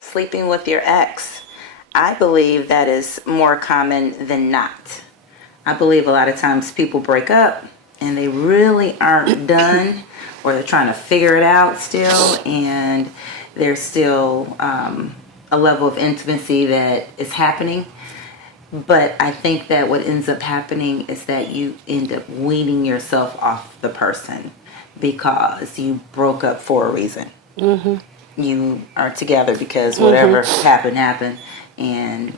Sleeping with your ex. I believe that is more common than not. I believe a lot of times people break up and they really aren't done, or they're trying to figure it out still, and there's still a level of intimacy that is happening. But I think that what ends up happening is that you end up weaning yourself off the person because you broke up for a reason. You are together because whatever happened, and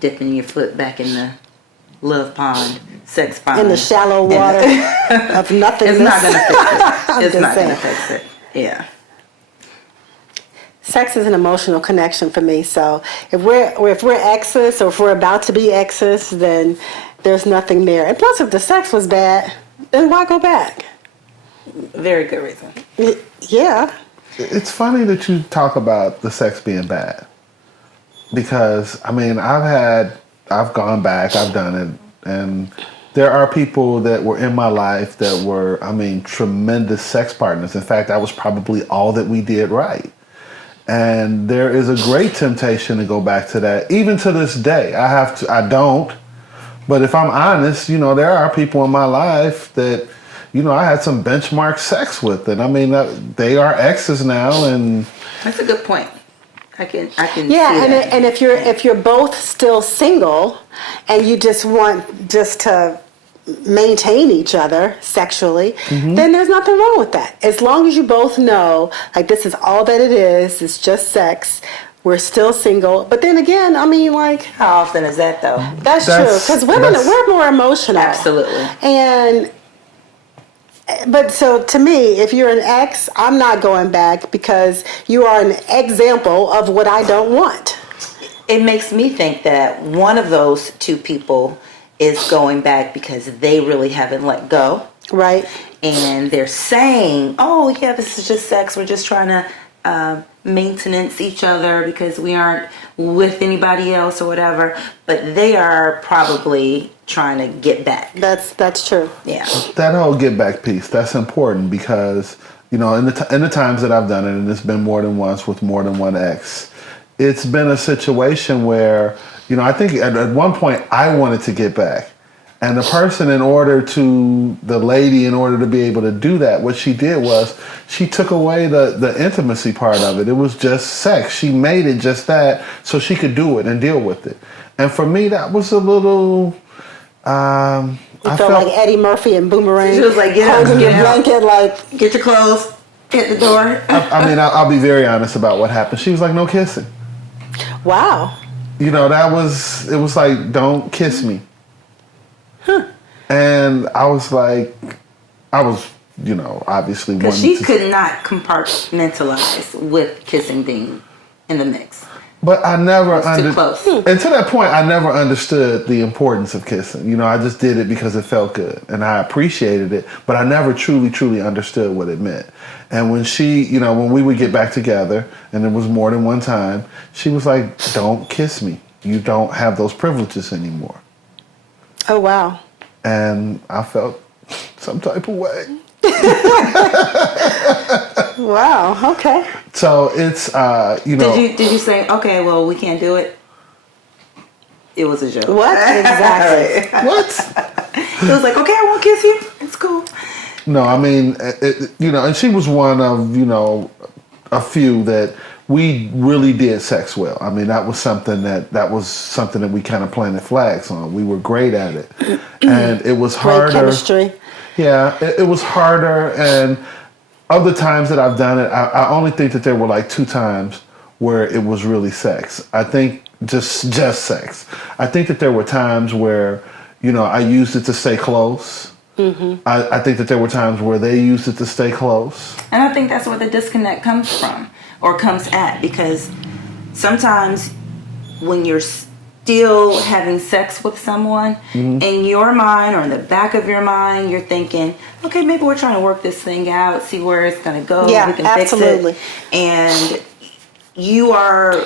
dipping your foot back in the love pond, sex pond. In the shallow water of nothingness. It's not going to fix it. It's not going to fix it. Yeah. Sex is an emotional connection for me. So if we're exes, or if we're about to be exes, then there's nothing there. And plus, if the sex was bad, then why go back? Very good reason. Yeah. It's funny that you talk about the sex being bad, because I mean I've gone back, I've done it, and there are people that were in my life that were, I mean, tremendous sex partners. In fact, that was probably all that we did right. And there is a great temptation to go back to that. Even to this day, I don't. But if I'm honest, there are people in my life that, I had some benchmark sex with. And I mean, they are exes now. And that's a good point. I can Yeah, see that. and if you're both still single and you just want to maintain each other sexually, then there's nothing wrong with that. As long as you both know, like, this is all that it is, it's just sex, we're still single. But then again, I mean, like, how often is that though? That's true, because women, we're more emotional. Absolutely. But so to me, if you're an ex, I'm not going back, because you are an example of what I don't want. It makes me think that one of those two people is going back because they really haven't let go. Right. And they're saying, oh, yeah, this is just sex. We're just trying to maintenance each other because we aren't with anybody else or whatever. But they are probably trying to get back. That's true. Yeah. That whole get back piece, that's important, because, in the times that I've done it, and it's been more than once with more than one ex, it's been a situation where, I think at one point I wanted to get back. And the person, the lady, in order to be able to do that, what she did was she took away the intimacy part of it. It was just sex. She made it just that so she could do it and deal with it. And for me, that was a little... I felt like Eddie Murphy and Boomerang. She was like, get out, holding your blanket, like, get your clothes, hit the door. I mean, I'll be very honest about what happened. She was like, no kissing. Wow. It was like, don't kiss me. And I was like, obviously because she could not compartmentalize with kissing being in the mix. But I never too close. And to that point, I never understood the importance of kissing. I just did it because it felt good and I appreciated it, but I never truly understood what it meant. And when when we would get back together, and it was more than one time, she was like, don't kiss me. You don't have those privileges anymore. Oh, wow. And I felt some type of way. Wow. Okay. So it's Did you say, okay, well, we can't do it? It was a joke. What exactly? What? It was like, okay, I won't kiss you. It's cool. No, I mean, and she was one of a few that we really did sex well. I mean, that was something that we kind of planted flags on. We were great at it, and it was harder. Great chemistry. Yeah, it was harder, and of the times that I've done it, I only think that there were like 2 times where it was really sex. I think just sex. I think that there were times where, I used it to stay close. I think that there were times where they used it to stay close. And I think that's where the disconnect comes from, or comes at, because sometimes when you're still having sex with someone, in your mind or in the back of your mind, you're thinking, okay, maybe we're trying to work this thing out, see where it's going to go. Yeah, we can absolutely. fix it. And you are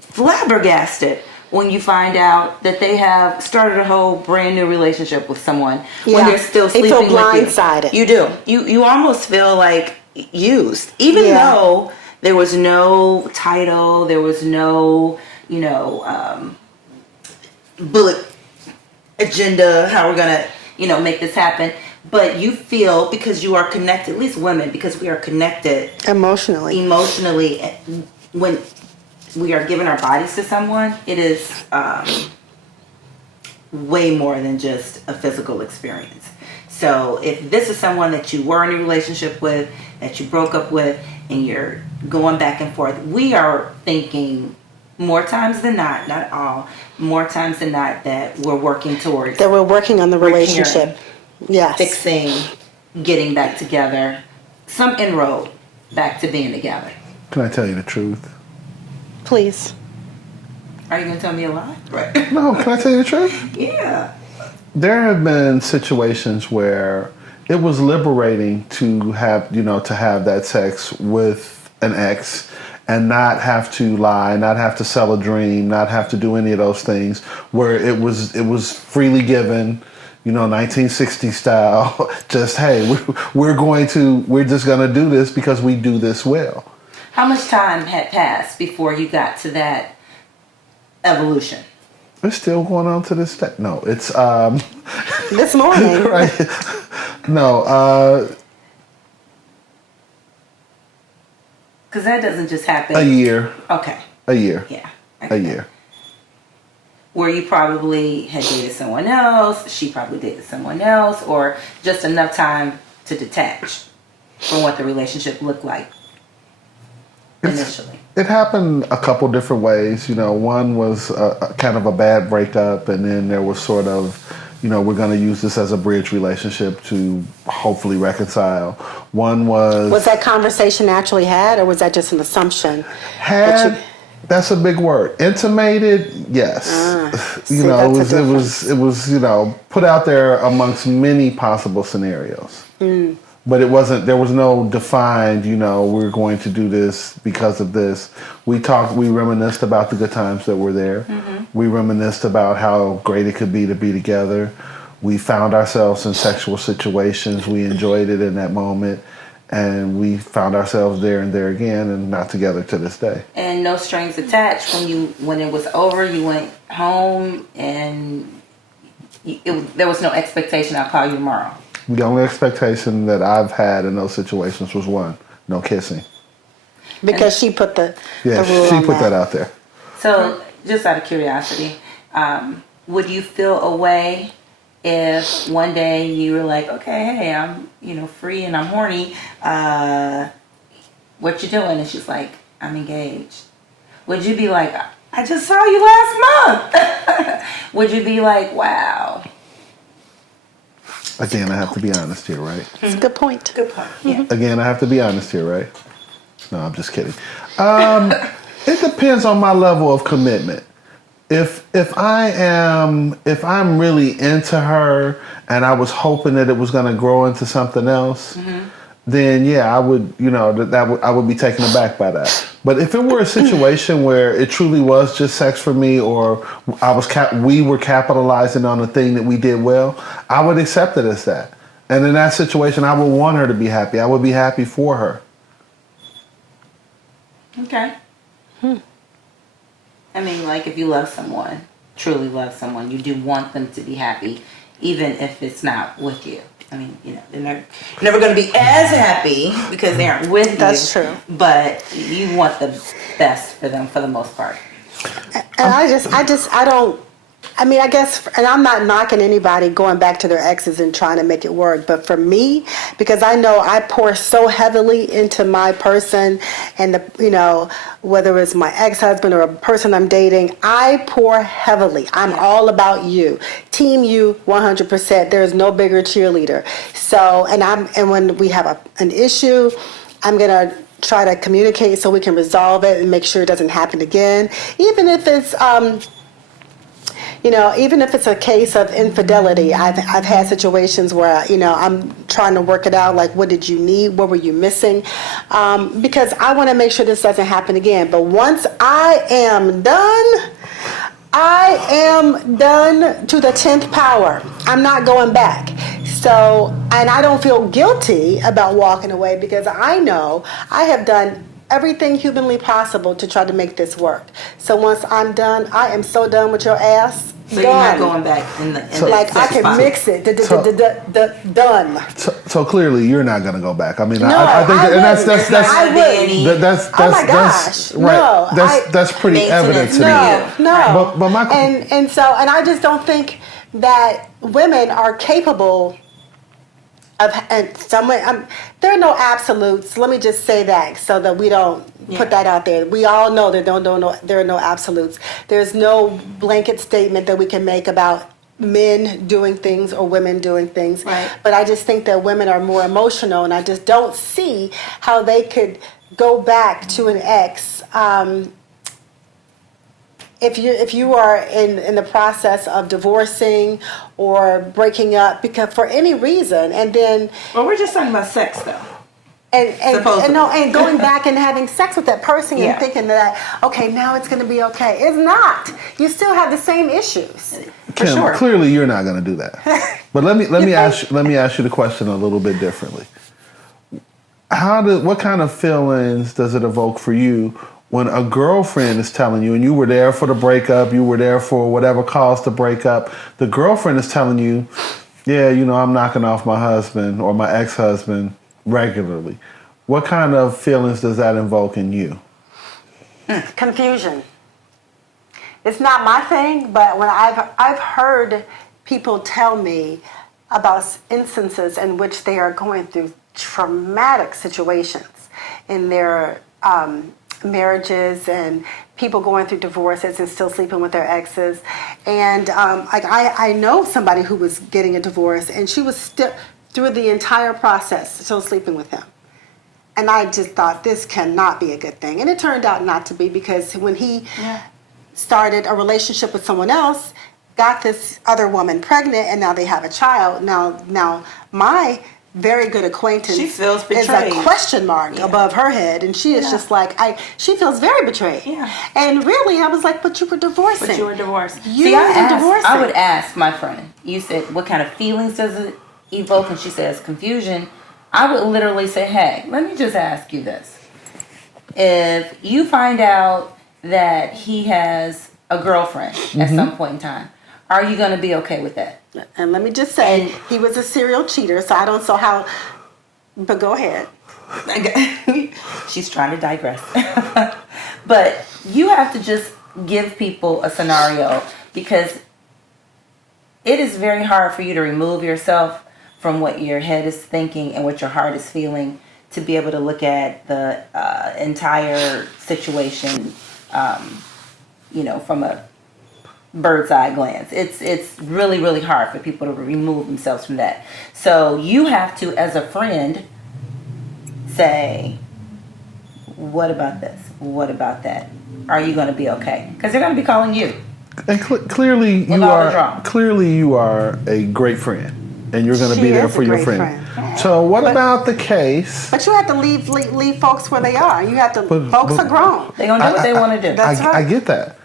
flabbergasted when you find out that they have started a whole brand new relationship with someone when they're still sleeping with you. They feel blindsided. You do. You almost feel like used, even though There was no title. There was no, bullet agenda, how we're going to, make this happen. But you feel, because you are connected, at least women, because we are connected Emotionally. When we are giving our bodies to someone, it is way more than just a physical experience. So if this is someone that you were in a relationship with, that you broke up with, and you're going back and forth, we are thinking more times than not all, more times than not, that we're working towards. That we're working on the relationship. Yes. Fixing, getting back together, some inroad back to being together. Can I tell you the truth? Please. Are you going to tell me a lie? Right. No, can I tell you the truth? Yeah. There have been situations where it was liberating to have that sex with an ex and not have to lie, not have to sell a dream, not have to do any of those things, where it was freely given, 1960 style. Just, hey, we're just gonna do this because we do this well. How much time had passed before you got to that evolution? It's still going on to this day. No, it's this morning. Right. No, because that doesn't just happen. A year. Okay. A year. Yeah. A year. Where you probably had dated someone else, she probably dated someone else, or just enough time to detach from what the relationship looked like initially. It happened a couple different ways. One was kind of a bad breakup, and then there was sort of, we're going to use this as a bridge relationship to hopefully reconcile. One was... Was that conversation actually had, or was that just an assumption? That's a big word. Intimated, yes. It was put out there amongst many possible scenarios. Mm. But there was no defined, we're going to do this because of this. We reminisced about the good times that were there. Mm-hmm. We reminisced about how great it could be to be together. We found ourselves in sexual situations. We enjoyed it in that moment. And we found ourselves there and there again, and not together to this day. And no strings attached. When it was over, you went home, and there was no expectation, I'll call you tomorrow. The only expectation that I've had in those situations was one: no kissing. Because she put the rule she put that out there. So, just out of curiosity, would you feel a way if one day you were like, okay, hey, I'm free and I'm horny, what you doing? And she's like, I'm engaged. Would you be like, I just saw you last month? Would you be like, wow? Again, I have to be honest here, right? That's a good point. Good point. Yeah. Again, I have to be honest here, right? No, I'm just kidding. It depends on my level of commitment. If I'm really into her and I was hoping that it was going to grow into something else, mm-hmm. then yeah, I would, I would be taken aback by that. But if it were a situation where it truly was just sex for me, or we were capitalizing on the thing that we did well, I would accept it as that. And in that situation, I would want her to be happy. I would be happy for her. Okay. I mean, like, if you love someone, truly love someone, you do want them to be happy, even if it's not with you. I mean, they're never going to be as happy because they aren't with you. That's true. But you want the best for them for the most part. And I guess, and I'm not knocking anybody going back to their exes and trying to make it work, but for me, because I know I pour so heavily into my person, and whether it's my ex-husband or a person I'm dating, I pour heavily. I'm all about you, team you, 100%. There's no bigger cheerleader. So, and when we have an issue, I'm gonna try to communicate so we can resolve it and make sure it doesn't happen again, even if it's even if it's a case of infidelity. I've had situations where, I'm trying to work it out, like, what did you need? What were you missing? Because I want to make sure this doesn't happen again. But once I am done to the 10th power. I'm not going back. So, and I don't feel guilty about walking away, because I know I have done everything humanly possible to try to make this work. So once I'm done, I am so done with your ass. So you're not going back in the Like I can mix it. Done. So clearly, you're not going to go back. I mean, No, I think, I and that's wouldn't. that's Oh my gosh, right. no, That's pretty evident to me. No. But my and I just don't think that women are capable of, and there are no absolutes. Let me just say that so that we don't put that out there. We all know that there are no absolutes. There's no blanket statement that we can make about men doing things or women doing things. Right. But I just think that women are more emotional, and I just don't see how they could go back to an ex. If you are in the process of divorcing or breaking up because for any reason, and then we're just talking about sex though. And going back and having sex with that person Yeah. and thinking that, okay, now it's going to be okay. It's not. You still have the same issues. Kim, sure. clearly you're not going to do that. But let me ask you the question a little bit differently. What kind of feelings does it evoke for you when a girlfriend is telling you, and you were there for the breakup, you were there for whatever caused the breakup, the girlfriend is telling you, yeah, I'm knocking off my husband or my ex-husband regularly. What kind of feelings does that invoke in you? Confusion. It's not my thing, but when I've heard people tell me about instances in which they are going through traumatic situations in their marriages and people going through divorces and still sleeping with their exes. And I know somebody who was getting a divorce and she was still through the entire process still sleeping with him. And I just thought this cannot be a good thing. And it turned out not to be, because when he started a relationship with someone else, got this other woman pregnant, and now they have a child. Now my very good acquaintance She feels is betrayed. a question mark above her head, and she is just like, she feels very betrayed. Yeah. And really, I was like, but you were divorcing. But you were divorced. Divorcing. I would ask my friend, you said, what kind of feelings does it evoke? And she says, confusion. I would literally say, hey, let me just ask you this. If you find out that he has a girlfriend at some point in time, are you going to be okay with that? And let me just say, he was a serial cheater, so I don't know how, but go ahead. She's trying to digress. But you have to just give people a scenario, because it is very hard for you to remove yourself from what your head is thinking and what your heart is feeling to be able to look at the entire situation, from a bird's eye glance. It's really, really hard for people to remove themselves from that. So you have to, as a friend, say, what about this? What about that? Are you going to be okay? Because they're going to be calling you. And clearly you are a great friend, and you're going to be there for your friend. So what about the case? But you have to leave folks where they are. You have to. Folks are grown. They're going to do what they want to do. That's right. I get that.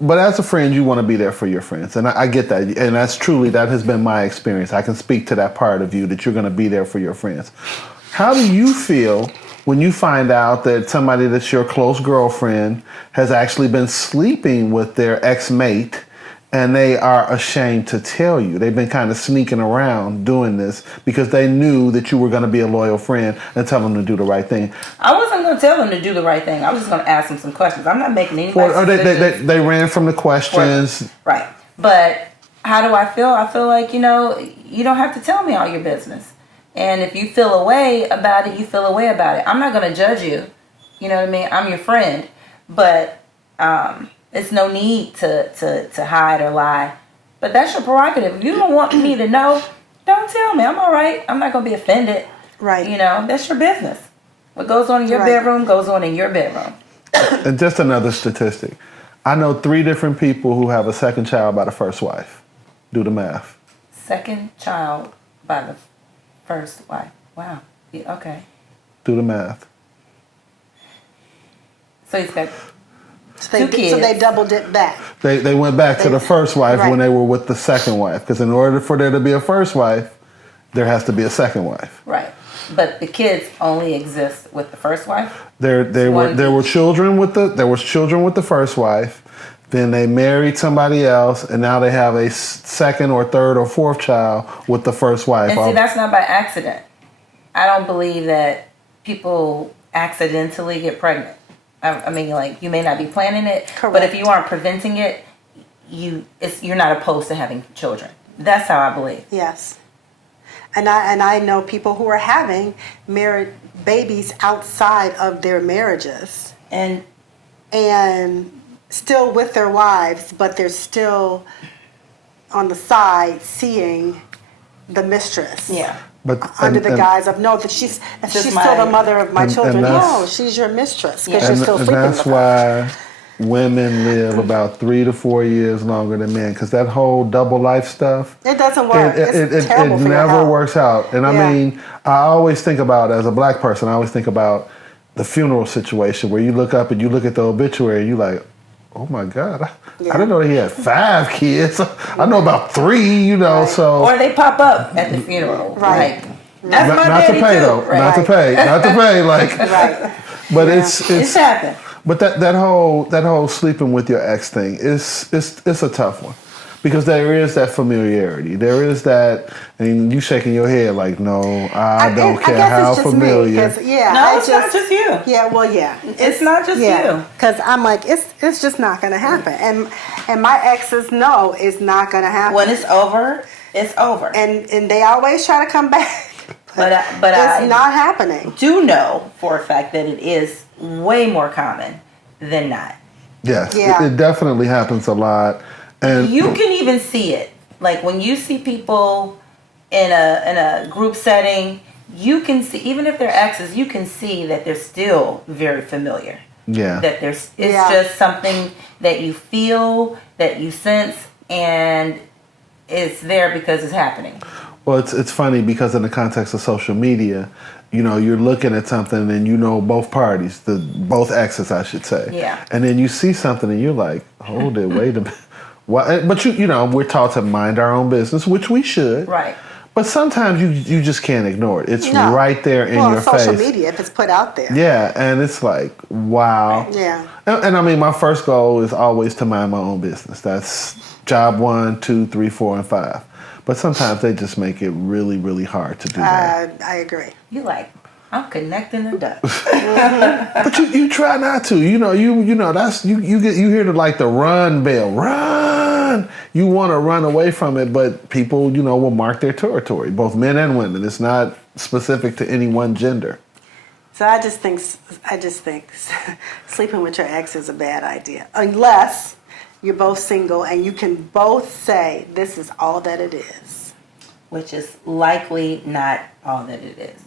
But as a friend, you want to be there for your friends. And I get that. And that has been my experience. I can speak to that part of you, that you're going to be there for your friends. How do you feel when you find out that somebody that's your close girlfriend has actually been sleeping with their ex-mate, and they are ashamed to tell you? They've been kind of sneaking around doing this because they knew that you were going to be a loyal friend and tell them to do the right thing. I wasn't going to tell them to do the right thing. I was just going to ask them some questions. I'm not making any decisions. They ran from the questions. Right. But how do I feel? I feel like, you don't have to tell me all your business. And if you feel a way about it, you feel a way about it. I'm not going to judge you. You know what I mean? I'm your friend. But it's no need to hide or lie. But that's your prerogative. If you don't want me to know, don't tell me. I'm all right. I'm not going to be offended. Right. That's your business. What goes on in your bedroom goes on in your bedroom. And just another statistic. I know 3 different people who have a second child by the first wife. Do the math. Second child by the first wife. Wow. Yeah, okay. Do the math. So he's got So 2 kids. So they double dip back. They went back to the first wife when they were with the second wife. Because in order for there to be a first wife, there has to be a second wife. Right. But the kids only exist with the first wife. There were children with the first wife. Then they married somebody else, and now they have a second or third or fourth child with the first wife. And see, that's not by accident. I don't believe that people accidentally get pregnant. I mean, like, you may not be planning it, Correct. but if you aren't preventing it, you're not opposed to having children. That's how I believe. Yes. And I know people who are having married babies outside of their marriages And still with their wives, but they're still on the side seeing the mistress. yeah, Under the guise of no, that she's still the mother of my children. No, she's your mistress because you're still sleeping with that's her. why women live about 3 to 4 years longer than men, because that whole double life stuff, It doesn't work. It's terrible for your never health. works out. And I Yeah. mean, I always think about, as a black person, I always think about the funeral situation where you look up and you look at the obituary and you like, oh my God, I didn't know he had 5 kids. I know about 3, you know, Right. so. or they pop up at the funeral. Right. Like, that's my Not to daddy pay too. though, Right. not to pay, like. Right. But Yeah. It's happened. but that whole sleeping with your ex thing is it's a tough one, because there is that familiarity. There is that, and you shaking your head like, no, I don't care guess how it's just familiar. Me, 'cause, yeah, No, I it's not just you. Yeah, well, yeah, It's not just you. Because I'm like, it's just not gonna happen, and my exes know it's not gonna happen. When it's over, it's over. and they always try to come back, But it's I not happening. do know for a fact that it is way more common than not. Yes, Yeah. it definitely happens a lot, and You can even see it. Like when you see people in a group setting, you can see, even if they're exes, you can see that they're still very familiar. yeah, That it's Yeah. just something that you feel, that you sense, and it's there because it's happening. Well, it's funny because in the context of social media, you know, you're looking at something and you know both parties, both exes, I should say. Yeah. And then you see something and you're like, hold it, wait a minute. Why? But you know, we're taught to mind our own business, which we should. Right. But sometimes you just can't ignore it. It's No. right there in your social face. media, if it's put out there. Yeah, and it's like, wow. Yeah. And I mean, my first goal is always to mind my own business. That's job 1, 2, 3, 4, and 5. But sometimes they just make it really, really hard to do that. I agree. You like, I'm connecting the dots. But you try not to. You know that's you hear the run bell, run. You want to run away from it, but people will mark their territory, both men and women. It's not specific to any one gender. So I just think sleeping with your ex is a bad idea, unless you're both single and you can both say this is all that it is. Which is likely not all that it is.